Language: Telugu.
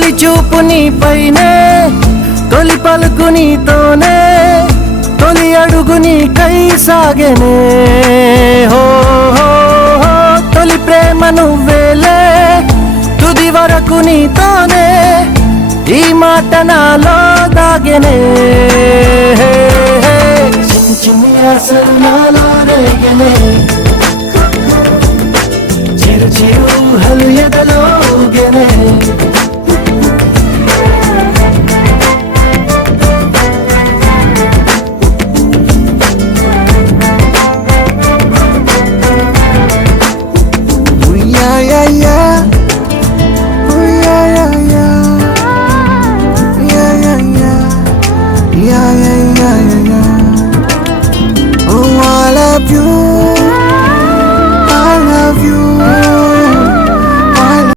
తొలి చూపు నీ పైనే, తొలి పలుకు నీతోనే, తొలి అడుగు నీకై సాగెనే. హో హో హో తొలి ప్రేమ నువ్వేలే, తుది వరకు నీతోనే, ఈ మాట నాలో దాగెనే. చిన్ని చిన్ని ఆశలు నాలో రేగెనే, చిరు చిరు ఊహలు ఎదలో ఊగెనే.